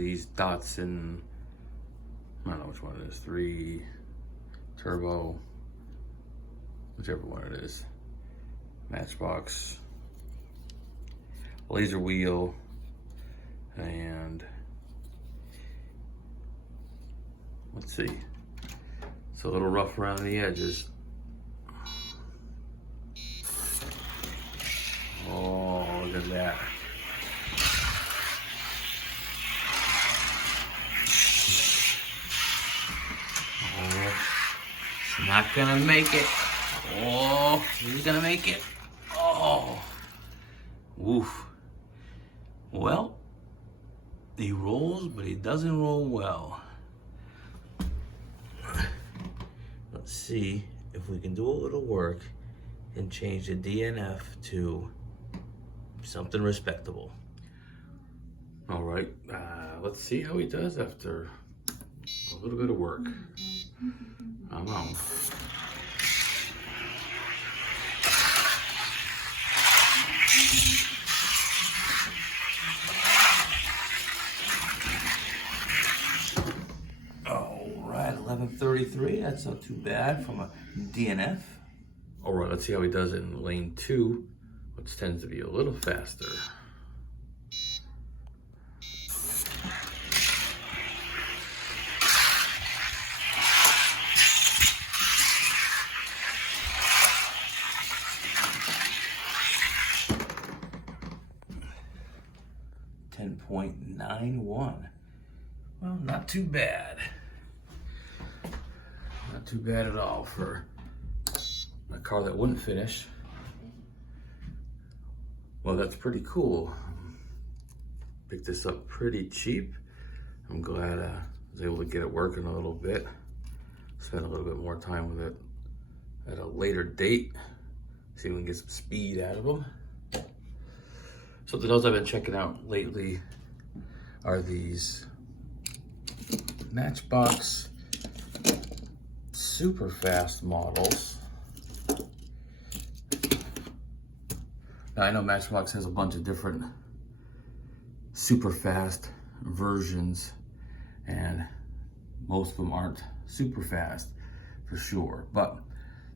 these Datsun, I don't know which one it is, 3 turbo, whichever one it is, Matchbox laser wheel, and let's see, it's a little rough around the edges. Oh, look at that. Oh, it's not gonna make it. Oh, he's gonna make it. Oh, woof. Well, he rolls, but he doesn't roll well. Let's see if we can do a little work and change the DNF to something respectable. All right, let's see how he does after a little bit of work. I'm on. All right, 11:33. That's not too bad from a DNF. All right, let's see how he does it in lane 2, which tends to be a little faster. .91. Well, not too bad. Not too bad at all for a car that wouldn't finish. Well, that's pretty cool. Picked this up pretty cheap. I'm glad I was able to get it working a little bit. Spend a little bit more time with it at a later date. See if we can get some speed out of them. Something else I've been checking out lately are these Matchbox super fast models. Now I know Matchbox has a bunch of different super fast versions, and most of them aren't super fast for sure, but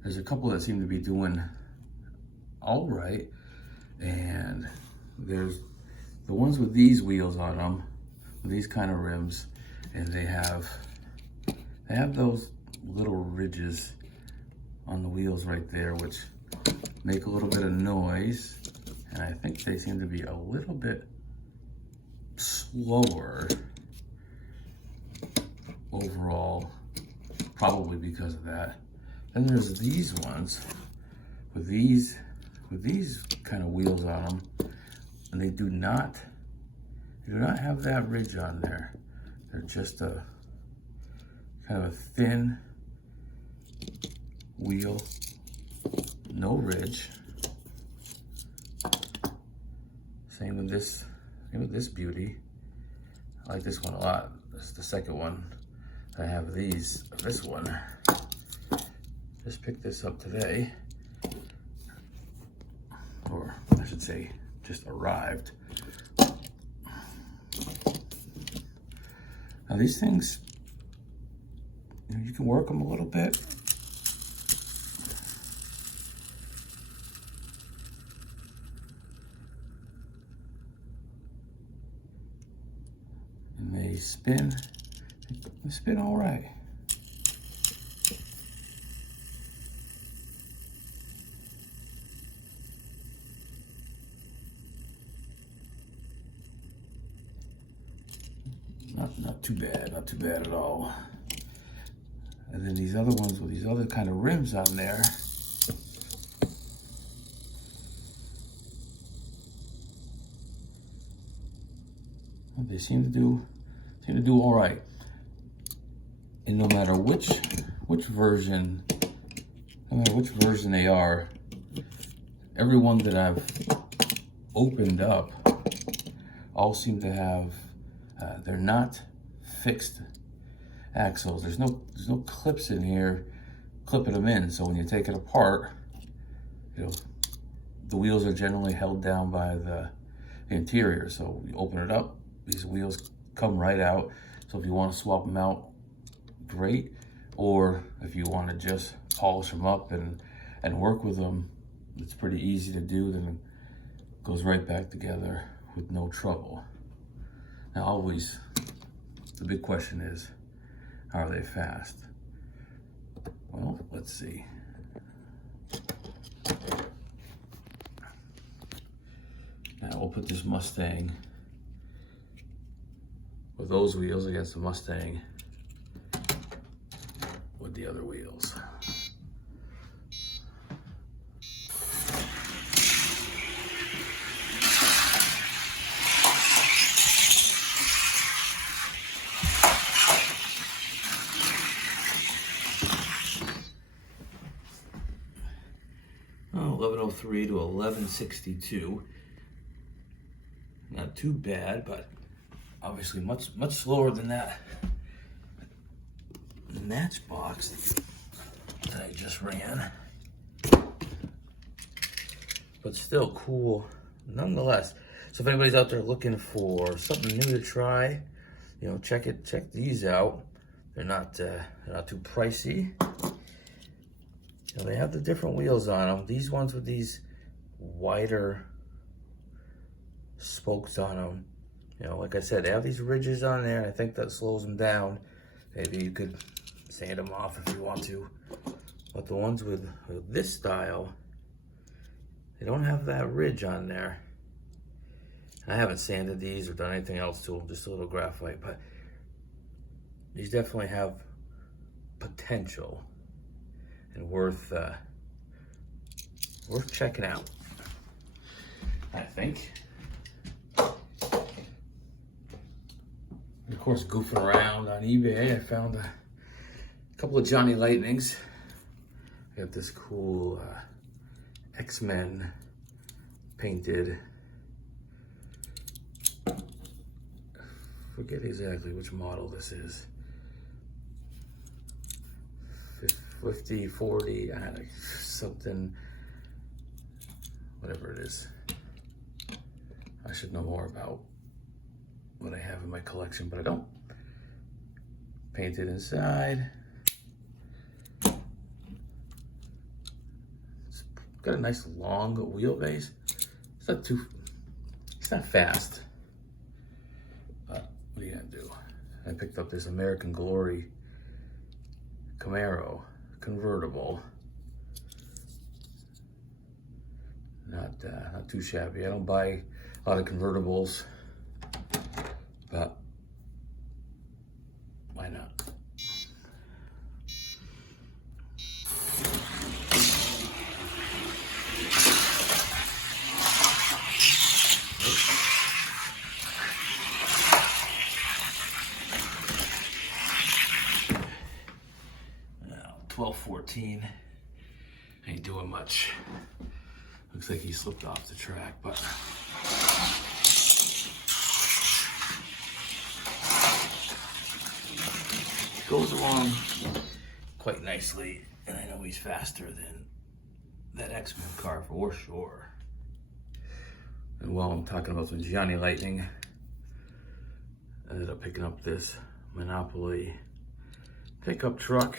there's a couple that seem to be doing all right, and there's the ones with these wheels on them, with these kind of rims, and they have those little ridges on the wheels right there, which make a little bit of noise, and I think they seem to be a little bit slower overall, probably because of that. Then there's these ones with these kind of wheels on them, and they do not have that ridge on there. They're just a kind of a thin wheel, no ridge. Same with this beauty. I like this one a lot. This is the second one. I have this one. Just picked this up today, or I should say just arrived. Now these things, you can work them a little bit. And they spin all right. Not too bad, not too bad at all. And then these other ones with these other kind of rims on there, they seem to do all right. And no matter which version they are, every one that I've opened up all seem to have they're not fixed axles. There's no clips in here clipping them in, so when you take it apart, the wheels are generally held down by the interior. So you open it up, these wheels come right out. So if you want to swap them out, great. Or if you want to just polish them up and work with them, it's pretty easy to do. Then it goes right back together with no trouble. Now always, the big question is, are they fast? Well, let's see. Now we'll put this Mustang with those wheels against the Mustang with the other wheels. Oh, 1103 to 1162. Not too bad, but obviously much slower than that Matchbox that I just ran. But still cool nonetheless. So if anybody's out there looking for something new to try, you know, check these out. They're not too pricey. You know, they have the different wheels on them. These ones with these wider spokes on them. You know, like I said, they have these ridges on there. I think that slows them down. Maybe you could sand them off if you want to. But the ones with this style, they don't have that ridge on there. I haven't sanded these or done anything else to them, just a little graphite, but these definitely have potential and worth checking out, I think. Of course, goofing around on eBay, I found a couple of Johnny Lightnings. I got this cool X-Men painted. Forget exactly which model this is. 50, 40, I don't know, something, whatever it is. I should know more about what I have in my collection, but I don't. Painted inside. It's got a nice long wheelbase. It's not fast. But what are you gonna do? I picked up this American Glory Camaro convertible. Not too shabby. I don't buy a lot of convertibles, but why not? Now, 1214. Ain't doing much. Looks like he slipped off the track, but goes along quite nicely, and I know he's faster than that X-Men car for sure. And while I'm talking about some Johnny Lightning, I ended up picking up this Monopoly pickup truck.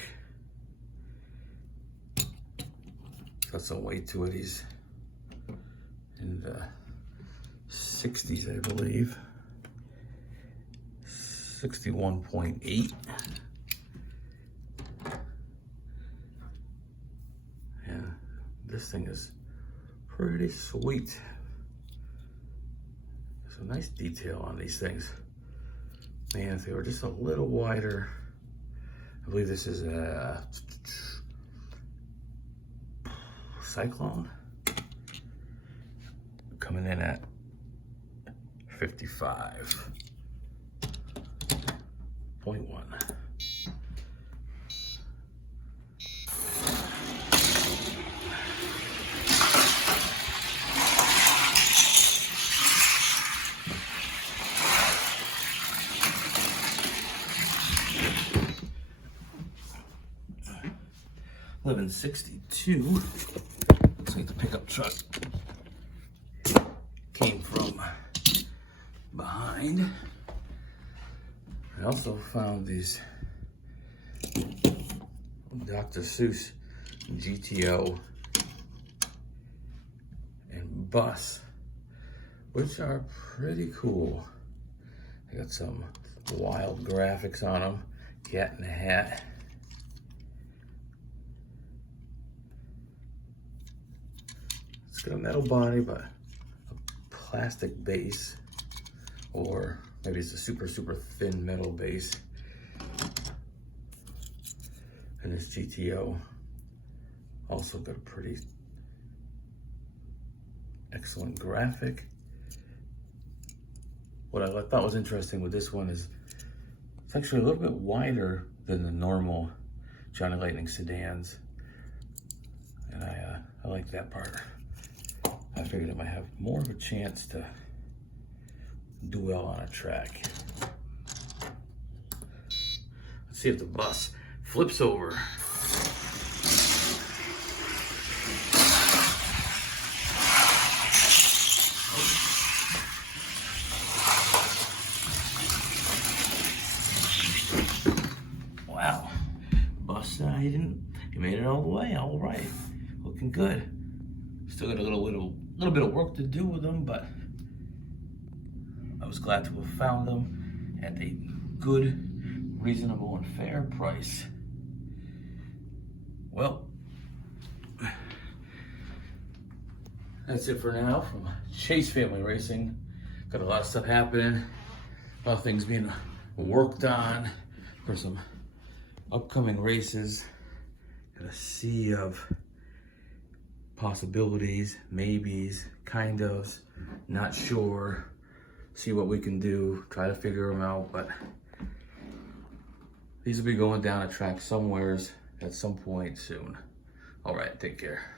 Got some weight to it. He's in the 60s, I believe. 61.8. Yeah, this thing is pretty sweet. There's a nice detail on these things. Man, if they were just a little wider. I believe this is a Cyclone. Coming in at 55.1. $11.62. Looks like the pickup truck came from behind. also found these Dr. Seuss GTO and bus, which are pretty cool. They got some wild graphics on them. Cat in a hat. It's got a metal body, but a plastic base, or maybe it's a super thin metal base. And this GTO also got a pretty excellent graphic. What I thought was interesting with this one is it's actually a little bit wider than the normal Johnny Lightning sedans. And I like that part. I figured it might have more of a chance to do well on a track. Let's see if the bus flips over. Wow, bus, he made it all the way, all right. Looking good. Still got a little bit of work to do with them, but I was glad to have found them at a good, reasonable, and fair price. Well, that's it for now from Chase Family Racing. Got a lot of stuff happening, a lot of things being worked on for some upcoming races. Got a sea of possibilities, maybes, kind ofs, not sure. See what we can do, try to figure them out, but these will be going down a track somewheres at some point soon. All right, take care.